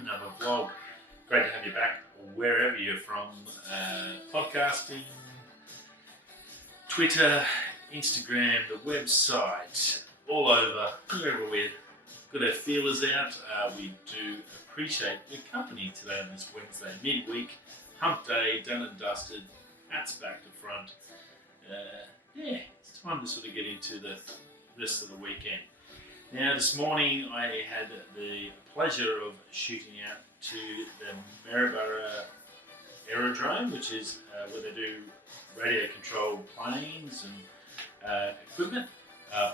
another vlog. Great to have you back wherever you're from. Podcasting, Twitter, Instagram, the website, all over, wherever we're got our feelers out. We do appreciate your company today on this Wednesday midweek. Hump day, done and dusted, hats back to front. It's time to sort of get into the rest of the weekend. Now, this morning I had the pleasure of shooting out to the Maryborough aerodrome, which is where they do radio-controlled planes and equipment.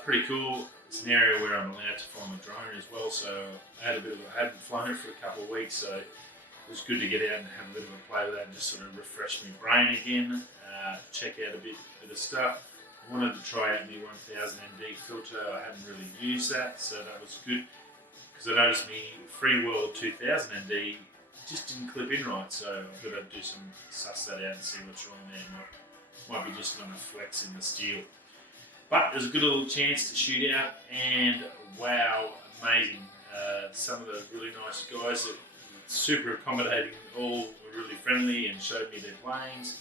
Pretty cool. It's an area where I'm allowed to fly my drone as well, so I hadn't flown it for a couple of weeks, so it was good to get out and have a bit of a play with that and just sort of refresh my brain again, check out a bit of stuff. I wanted to try out the 1000 ND filter. I hadn't really used that, so that was good, because I noticed me Free World 2000 ND just didn't clip in right, so I've got to do some suss that out and see what's wrong there. Might be just on a flex in the steel. But it was a good little chance to shoot out, and wow, amazing. Some of the really nice guys that were super accommodating, all were really friendly and showed me their planes.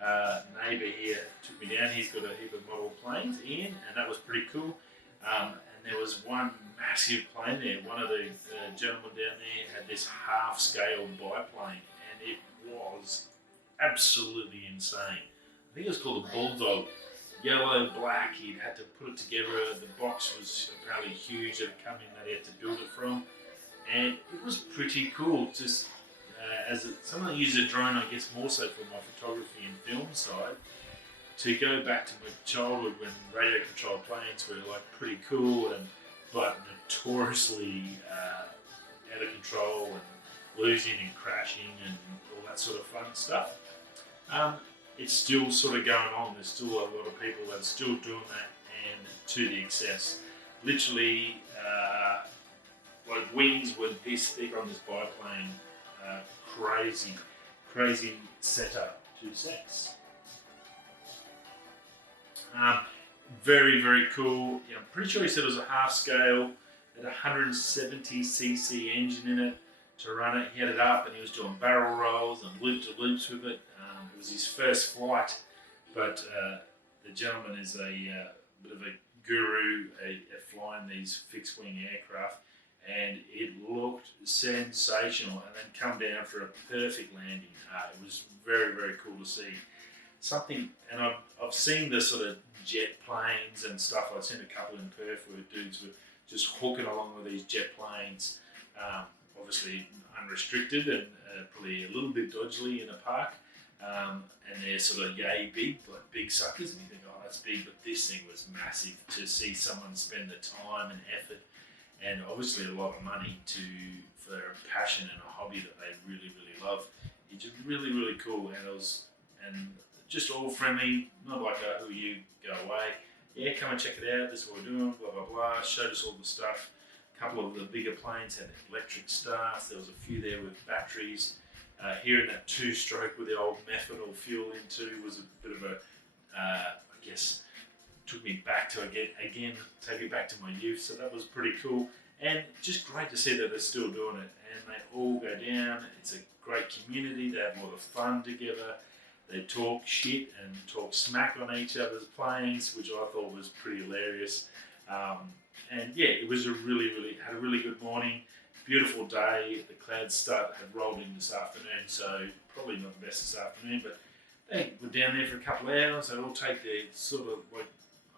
Neighbour here took me down. He's got a heap of model planes in, and that was pretty cool. And there was one massive plane there. One of the gentlemen down there had this half-scale biplane, and it was absolutely insane. I think it was called a Bulldog. Yellow, black, he'd had to put it together. The box was apparently huge that had come in that he had to build it from. And it was pretty cool. Just someone that uses a drone, I guess more so for my photography and film side, to go back to my childhood when radio controlled planes were like pretty cool but notoriously out of control and losing and crashing and all that sort of fun stuff. It's still sort of going on. There's still a lot of people that are still doing that, and to the excess. Literally, like wings were this thick on this biplane. Crazy setup. 2 secs. Very, very cool. Yeah, I'm pretty sure he said it was a half scale, had a 170cc engine in it to run it. He had it up and he was doing barrel rolls and loop-to-loops with it. It was his first flight, but the gentleman is a bit of a guru at flying these fixed-wing aircraft, and it looked sensational, and then come down for a perfect landing. It was very, very cool to see. Something, and I've seen the sort of jet planes and stuff. I've seen a couple in Perth where dudes were just hooking along with these jet planes, obviously unrestricted and probably a little bit dodgily in a park. And they're sort of yay big, like big suckers, and you think, oh, that's big, but this thing was massive. To see someone spend the time and effort and obviously a lot of money for a passion and a hobby that they really, really love. It's just really, really cool, and just all friendly, not like who you, go away. Yeah, come and check it out, this is what we're doing, blah, blah, blah. Showed us all the stuff. A couple of the bigger planes had electric starts. There was a few there with batteries. Hearing that 2-stroke with the old methanol fuel into was a bit of a, I guess, took me back to, again, take me back to my youth, so that was pretty cool. And just great to see that they're still doing it, and they all go down. It's a great community. They have a lot of fun together. They talk shit and talk smack on each other's planes, which I thought was pretty hilarious. And yeah, it was had a really good morning. Beautiful day. The clouds had rolled in this afternoon, so probably not the best this afternoon, but they were down there for a couple of hours. They all take their sort of, like,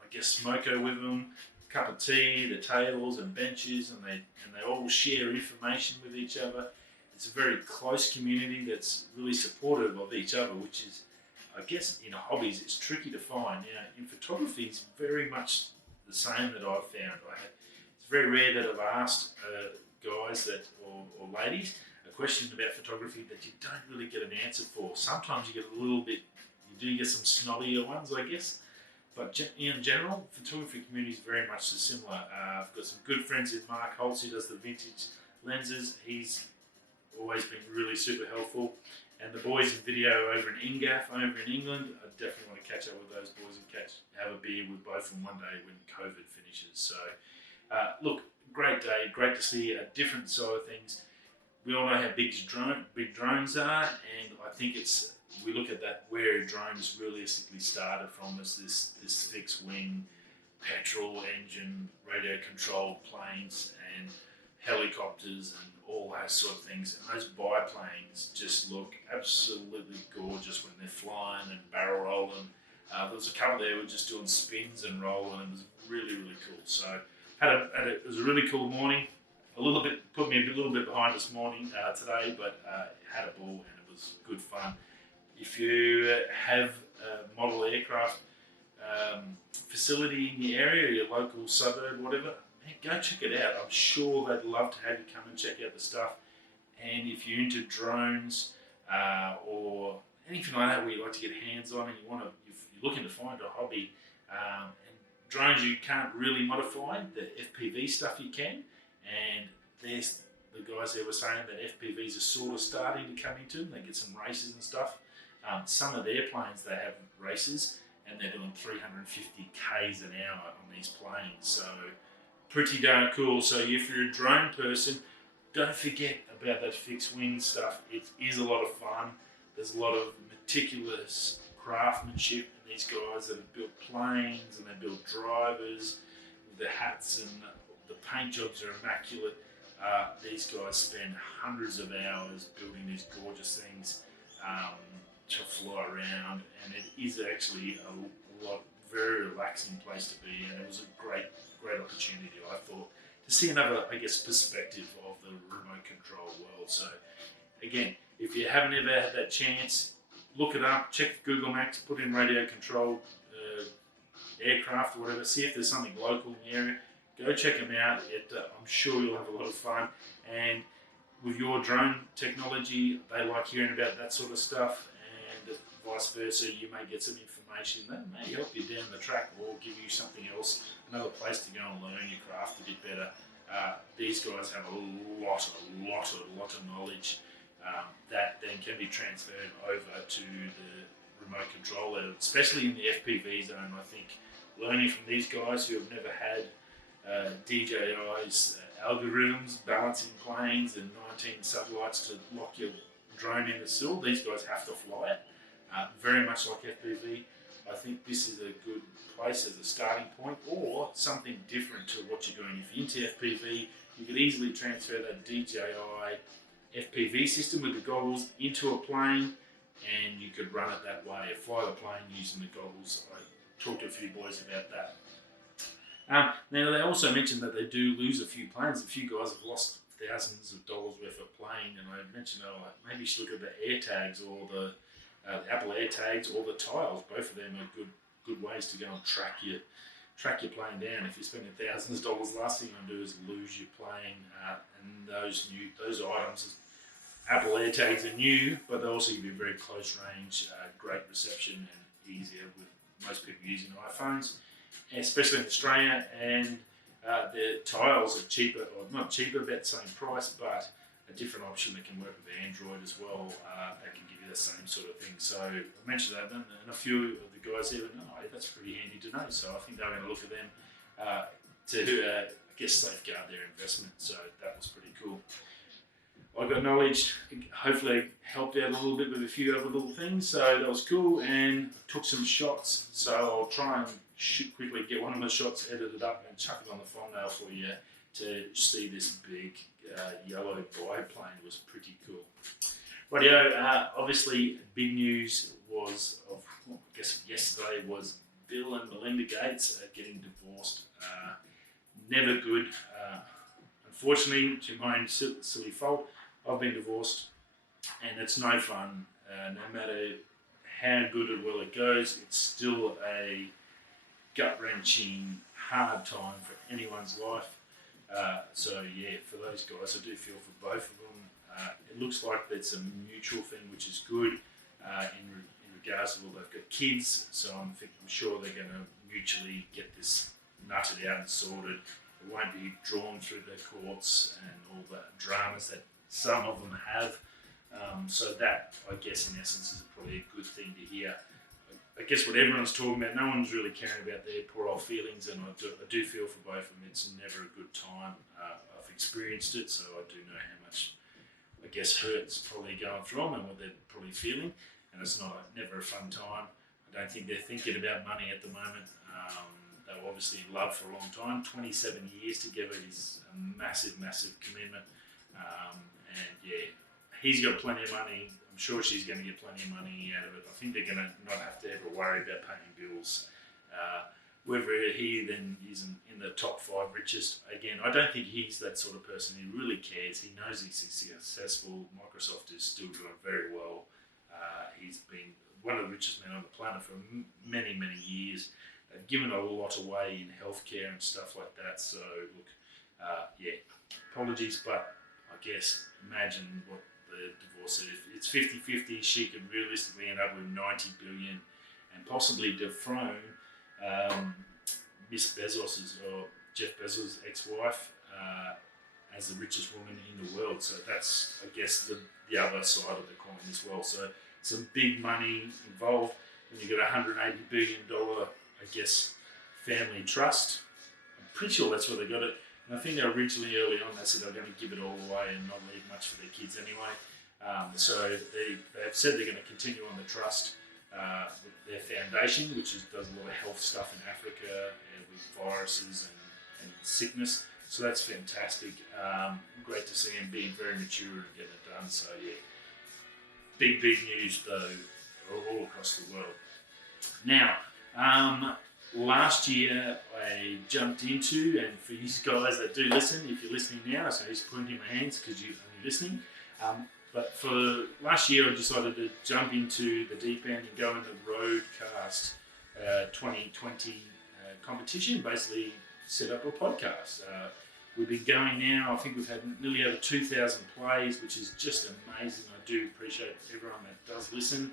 I guess, smoko with them, a cup of tea, the tables and benches, and they all share information with each other. It's a very close community that's really supportive of each other, which is, I guess, in hobbies, it's tricky to find. You know, in photography, it's very much the same that I've found. It's very rare that I've asked guys or ladies a question about photography that you don't really get an answer for. Sometimes you get a little bit, you do get some snobbier ones, I guess. But in general, photography community is very much similar. I've got some good friends in Mark Holtz, who does the vintage lenses. He's always been really super helpful. And the boys in video over in Ingaff, over in England, I definitely want to catch up with those boys and have a beer with both of them one day when COVID finishes. So, look, great day, great to see a different side of things. we all know how big drones are, and I think we look at that where drones realistically started from as this fixed wing, petrol engine, radio controlled planes and helicopters and all those sort of things. And those biplanes just look absolutely gorgeous when they're flying and barrel rolling. There was a couple there who were just doing spins and rolling, and it was really, really cool. So it was a really cool morning. Put me a little bit behind this morning today, but had a ball and it was good fun. If you have a model aircraft facility in your area, your local suburb, whatever, man, go check it out. I'm sure they'd love to have you come and check out the stuff. And if you're into drones or anything like that where you like to get hands on and if you're looking to find a hobby, and drones you can't really modify, the FPV stuff you can. And there's the guys there were saying that FPVs are sort of starting to come into them. They get some races and stuff. Some of their planes, they have races and they're doing 350 k's an hour on these planes. So pretty darn cool. So if you're a drone person, don't forget about that fixed wing stuff. It is a lot of fun. There's a lot of meticulous craftsmanship in these guys that have built planes and they build drivers. The hats and the paint jobs are immaculate. These guys spend hundreds of hours building these gorgeous things to fly around, and it is actually a very relaxing place to be, and it was a great opportunity, I thought, to see another, I guess, perspective of the remote control world. So again, if you haven't ever had that chance, look it up, check Google Maps, put in radio controlled aircraft or whatever, see if there's something local in the area. Go check them out. I'm sure you'll have a lot of fun. And with your drone technology, they like hearing about that sort of stuff, and vice versa. You may get some information that may help you down the track or give you something else, another place to go and learn your craft a bit better. These guys have a lot of knowledge that then can be transferred over to the remote control, especially in the FPV zone. I think learning from these guys who have never had DJI's algorithms, balancing planes and 19 satellites to lock your drone in the sill. These guys have to fly it, very much like FPV. I think this is a good place as a starting point, or something different to what you're doing. If you're into FPV, you could easily transfer that DJI FPV system with the goggles into a plane, and you could run it that way, fly the plane using the goggles. I talked to a few boys about that. Now, they also mentioned that they do lose a few planes. A few guys have lost thousands of dollars worth of plane, and I mentioned, maybe you should look at the air tags or the Apple air tags or the tiles. Both of them are good ways to go and track your plane down. If you're spending thousands of dollars, last thing you want to do is lose your plane. And those items, Apple air tags are new, but they also give you very close range, great reception, and easier with most people using iPhones, especially in Australia. And the tiles are cheaper, or not cheaper, about the same price, but a different option that can work with Android as well. That can give you the same sort of thing. So I mentioned that, and a few of the guys here went, "Oh, that's pretty handy to know." So I think they're going to look at them to, I guess, safeguard their investment. So that was pretty cool. I got knowledge, hopefully helped out a little bit with a few other little things, so that was cool, and took some shots. So I'll try and quickly get one of my shots edited up and chuck it on the thumbnail for you to see this big yellow biplane. It was pretty cool. Rightio, obviously big news was, I guess yesterday, was Bill and Melinda Gates getting divorced. Never good. Unfortunately, to my own silly fault, I've been divorced, and it's no fun. No matter how good or well it goes, it's still a gut-wrenching, hard time for anyone's life. So yeah, for those guys, I do feel for both of them. It looks like it's a mutual thing, which is good in regards to, well, they've got kids, so I'm sure they're going to mutually get this nutted out and sorted. It won't be drawn through the courts and all the dramas that some of them have. So that, I guess, in essence, is probably a good thing to hear. I guess what everyone's talking about, no one's really caring about their poor old feelings, and I do feel for both of them. It's never a good time. I've experienced it, so I do know how much guess, hurts probably going through them and what they're probably feeling. And it's never a fun time. I don't think they're thinking about money at the moment. They were obviously in love for a long time. 27 years together is a massive, massive commitment. And yeah, he's got plenty of money. I'm sure she's going to get plenty of money out of it. I think they're going to not have to ever worry about paying bills. Whether he then isn't in the top 5 richest, again, I don't think he's that sort of person. He really cares. He knows he's successful. Microsoft is still doing very well. He's been one of the richest men on the planet for many, many years. They've given a lot away in healthcare and stuff like that. So, look, yeah, apologies, but I guess imagine what the divorce is. If it's 50-50, she could realistically end up with 90 billion and possibly dethrone Miss Bezos's or Jeff Bezos' ex-wife as the richest woman in the world. So that's, I guess, the other side of the coin as well. So some big money involved. When you got $180 billion, I guess, family trust. I'm pretty sure that's where they got it. And I think they originally, early on, they said they were going to give it all away and not leave much for their kids anyway. So they've said they're going to continue on the trust with their foundation, which does a lot of health stuff in Africa with viruses and sickness. So that's fantastic. Great to see them being very mature and getting it done. So yeah, big news though, all across the world. Now, last year I jumped into, and for you guys that do listen, if you're listening now, so he's pointing my hands because you're only listening. But for last year, I decided to jump into the deep end and go in the RodeCast 2020 competition. Basically, set up a podcast. We've been going now. I think we've had nearly over 2,000 plays, which is just amazing. I do appreciate everyone that does listen.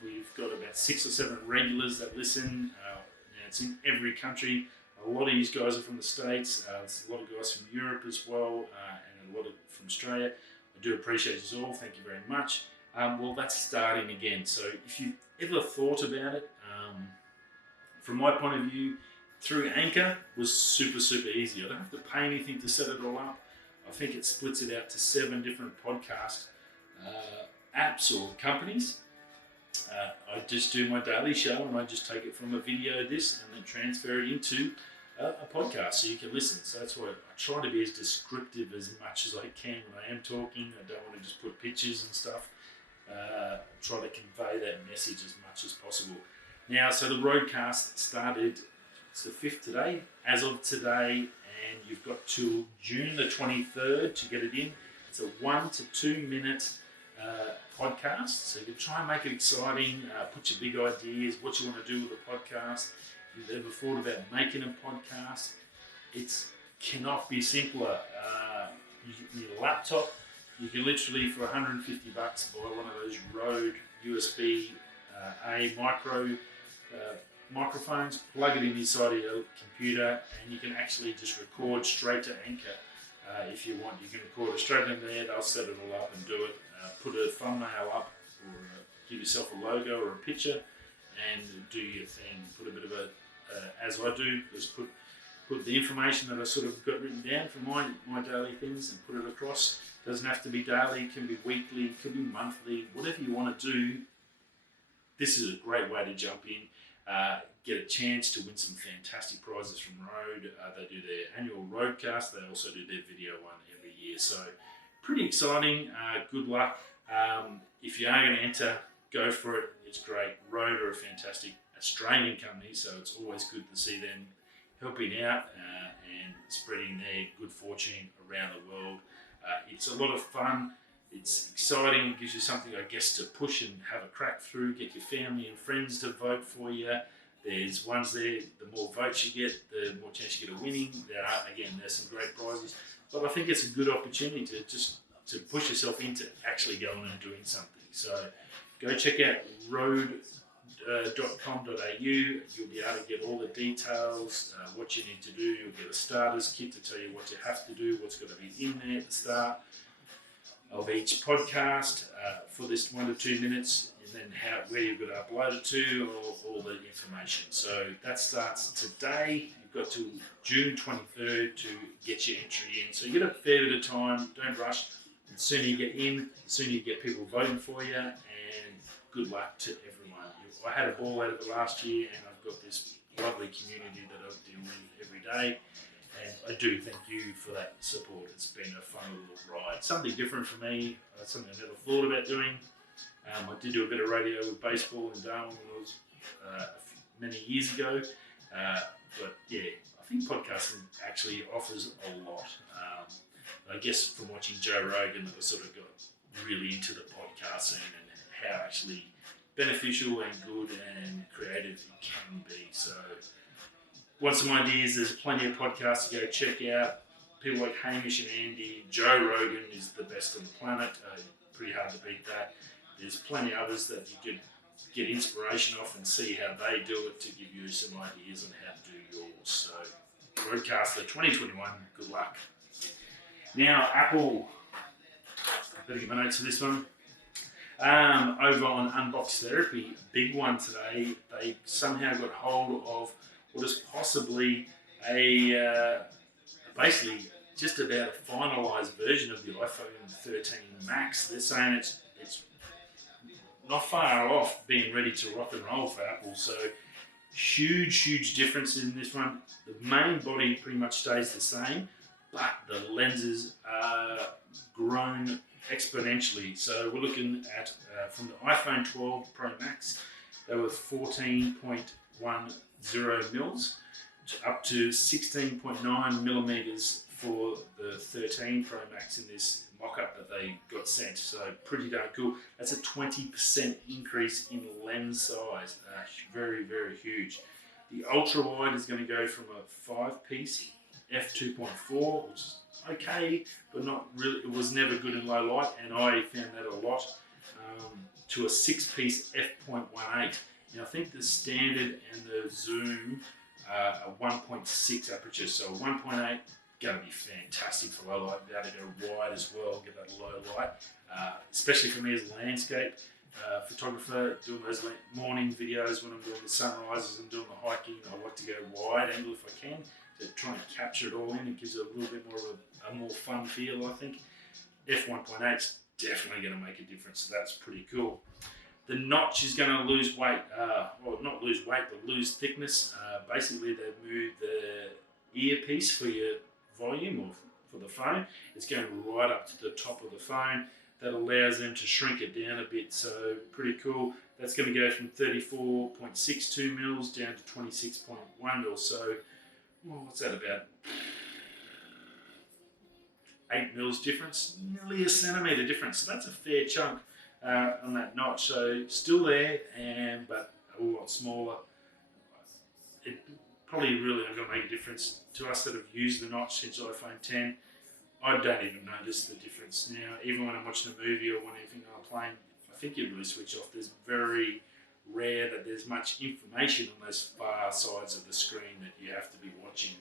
We've got about 6 or 7 regulars that listen. Now it's in every country. A lot of these guys are from the States. There's a lot of guys from Europe as well, and a lot from Australia. I do appreciate you all. Thank you very much. Well, that's starting again. So if you've ever thought about it, from my point of view, through Anchor was super easy. I don't have to pay anything to set it all up. I think it splits it out to 7 different podcast apps or companies. I just do my daily show and I just take it from a video and then transfer it into a podcast so you can listen. So that's why I try to be as descriptive as much as I can when I am talking. I don't want to just put pictures and stuff. Try to convey that message as much as possible. Now, so the RodeCast started, it's the 5th today, as of today, and you've got till June the 23rd to get it in. It's a 1 to 2 minute podcast, so you can try and make it exciting, put your big ideas, what you want to do with the podcast. If you've ever thought about making a podcast, it cannot be simpler. You need a laptop. You can literally, for $150, buy one of those Rode USB A microphones, plug it in inside of your computer, and you can actually just record straight to Anchor. If you want, you can record it straight in there. They'll set it all up and do it. Put a thumbnail up, or give yourself a logo or a picture, and do your thing. Put a bit of as I do, just put the information that I sort of got written down for my daily things and put it across. Doesn't have to be daily, can be weekly, can be monthly, whatever you want to do. This is a great way to jump in, get a chance to win some fantastic prizes from Rode. They do their annual RodeCast. They also do their video one every year. So pretty exciting. Good luck. If you are going to enter, go for it. It's great. Rode are a fantastic Australian company, so it's always good to see them helping out and spreading their good fortune around the world. It's a lot of fun. It's exciting. It gives you something, I guess, to push and have a crack through. Get your family and friends to vote for you. There's ones there. The more votes you get, the more chance you get of winning. There's some great prizes. But I think it's a good opportunity to push yourself into actually going and doing something. So go check out rode.com.au. You'll be able to get all the details, what you need to do. You'll get a starter's kit to tell you what you have to do, what's got to be in there at the start of each podcast for this 1 to 2 minutes, and then where you've got to upload it to, all the information. So that starts today. You've got till June 23rd to get your entry in. So you get a fair bit of time. Don't rush. The sooner you get in, the sooner you get people voting for you, and good luck to everyone. I had a ball out of it last year, and I've got this lovely community that I deal with every day. And I do thank you for that support. It's been a fun little ride. Something different for me, something I never thought about doing. I did do a bit of radio with baseball in Darwin when I was many years ago. But yeah, I think podcasting actually offers a lot. I guess from watching Joe Rogan, I sort of got really into the podcasting and how actually beneficial and good and creative it can be. So, want some ideas? There's plenty of podcasts to go check out. People like Hamish and Andy. Joe Rogan is the best on the planet. Pretty hard to beat that. There's plenty of others that you could get inspiration off and see how they do it to give you some ideas on how to do yours. So, RodeCast 2021, good luck. Now, Apple, I better get my notes for this one. Over on Unbox Therapy, big one today. They somehow got hold of what is possibly basically just about a finalised version of the iPhone 13 Max. They're saying it's not far off being ready to rock and roll for Apple. So huge difference in this one. The main body pretty much stays the same, but the lenses are grown exponentially. So we're looking at from the iPhone 12 Pro Max, they were 14.10 mils up to 16.9 millimeters for the 13 Pro Max in this mock-up that they got sent. So pretty darn cool. That's a 20% increase in lens size. Very huge. The ultra wide is going to go from a 5-piece f2.4, which is okay, but not really. It was never good in low light, and I found that a lot. To a 6-piece f.18. Now I think the standard and the zoom are 1.6 aperture, so 1.8 going to be fantastic for low light. Be able to go wide as well, get that low light, especially for me as a landscape photographer, doing those morning videos when I'm doing the sunrises and doing the hiking. I like to go wide angle if I can, to try and capture it all in. It gives it a little bit more of a more fun feel, I think. f1.8 is definitely going to make a difference, so that's pretty cool. The notch is going to lose weight, well, not lose weight, but lose thickness. Basically, they've moved the earpiece for your volume or for the phone. It's going right up to the top of the phone. That allows them to shrink it down a bit, so pretty cool. That's going to go from 34.62 mils down to 26.1 mils. So, well, what's that about? 8 mils difference, nearly a centimetre difference. So that's a fair chunk on that notch. So still there, but a lot smaller. It probably really not going to make a difference to us that have used the notch since iPhone 10. I don't even notice the difference now. Even when I'm watching a movie or anything on a plane, I think you really switch off. There's very rare that there's much information on those far sides of the screen that you have to be watching.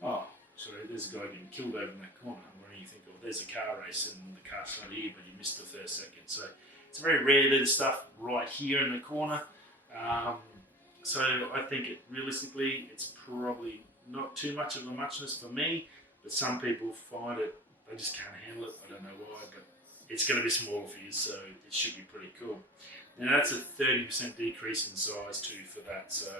Oh, sorry, there's a guy getting killed over in that corner. When you think, oh, there's a car race and the car's not here, but you missed the first second. So it's very rare there's stuff right here in the corner. So I think realistically, it's probably not too much of a muchness for me, but some people find it, they just can't handle it. I don't know why, but it's going to be smaller for you, so it should be pretty cool. Now that's a 30% decrease in size too for that. So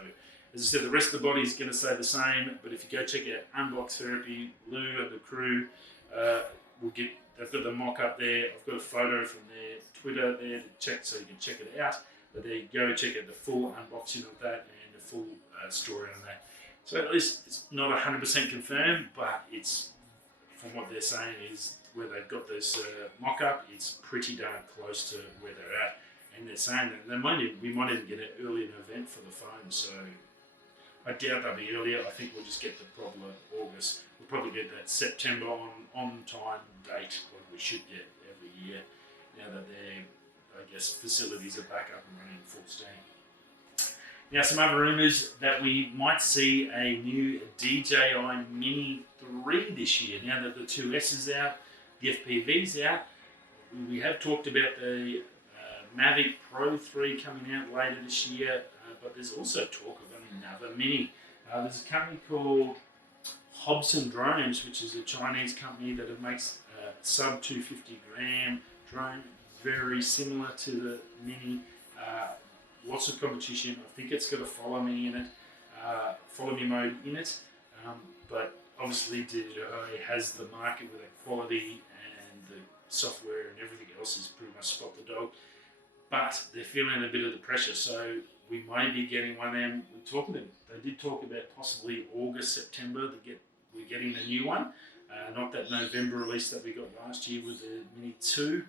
as I said, the rest of the body is going to stay the same, but if you go check out Unbox Therapy, Lou and the crew, they've got the mock-up there. I've got a photo from their Twitter there to check, so you can check it out. But there you go, check out the full unboxing of that and the full story on that. So at least it's not 100% confirmed, but it's, from what they're saying, is where they've got this mock-up, it's pretty darn close to where they're at. And they're saying that we might even get an earlier event for the phone, so I doubt they'll be earlier. I think we'll just get the proper August. We'll probably get that September on time date, like we should get every year, now that their, I guess, facilities are back up and running full steam. Now, some other rumours that we might see a new DJI Mini 3 this year. Now that the 2S is out, the FPV's out, we have talked about the Mavic Pro 3 coming out later this year, but there's also talk of another Mini. There's a company called Hobson Drones, which is a Chinese company that makes sub 250 gram drone, very similar to the Mini. Lots of competition. I think it's got a follow me in it, follow me mode in it, but obviously DJI has the market with the quality and the software and everything else is pretty much spot the dog. But they're feeling a bit of the pressure, so we may be getting one of them. They did talk about possibly August, September. We're getting a new one, not that November release that we got last year with the Mini 2.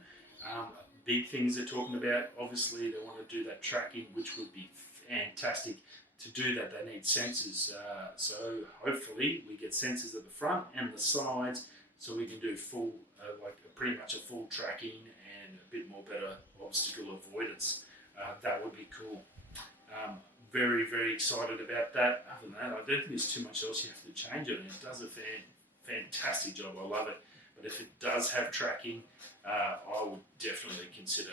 Big things they're talking about. Obviously, they want to do that tracking, which would be fantastic. To do that, they need sensors. So hopefully, we get sensors at the front and the sides, so we can do full, pretty much a full tracking and a bit more better obstacle avoidance. That would be cool. Very, very excited about that. Other than that, I don't think there's too much else you have to change it. It does a fantastic job. I love it. But if it does have tracking, I would definitely consider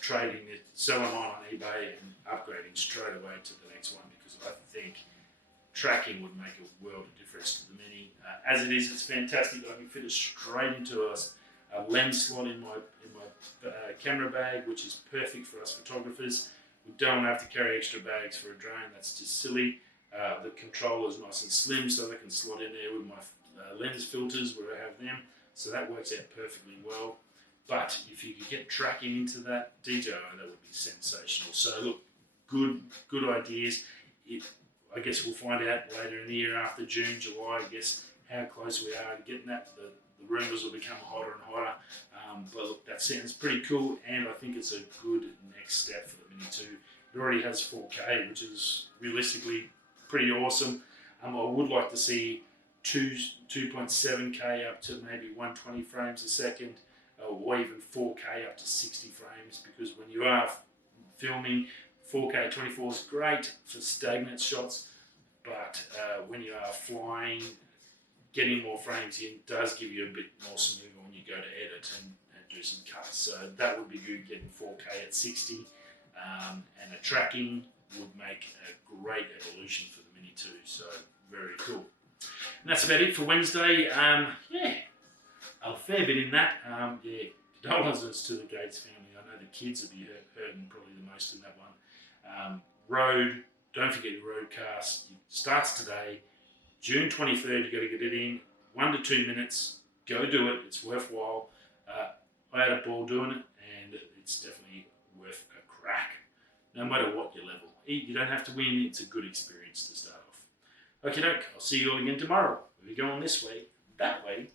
trading it, selling on eBay and upgrading straight away to the next one, because I think tracking would make a world of difference to the Mini. As it is, it's fantastic. I can fit it straight into a lens slot in my camera bag, which is perfect for us photographers. We don't have to carry extra bags for a drone. That's just silly. The controller is nice and slim, so I can slot in there with my lens filters where I have them. So that works out perfectly well. But if you could get tracking into that DJI, that would be sensational. So look, good ideas. I guess we'll find out later in the year, after June, July, I guess, how close we are to getting that. The rumours will become hotter and hotter. But look, that sounds pretty cool, and I think it's a good next step for the Mini 2. It already has 4K, which is realistically pretty awesome. I would like to see 2.7K up to maybe 120 frames a second, or even 4K up to 60 frames, because when you are filming, 4K 24 is great for stagnant shots, but when you are flying, getting more frames in does give you a bit more smooth when you go to edit and do some cuts. So that would be good, getting 4K at 60, and a tracking would make a great evolution for the Mini 2. So very cool. And that's about it for Wednesday. Yeah, a fair bit in that. Yeah, condolences to the Gates family. I know the kids will be hurting probably the most in that one. Rode, don't forget your RodeCast. It starts today. June 23rd, you've got to get it in. 1 to 2 minutes. Go do it. It's worthwhile. I had a ball doing it, and it's definitely worth a crack. No matter what your level. You don't have to win. It's a good experience to start off. Okay, doke. I'll see you all again tomorrow. We'll be going this way, that way,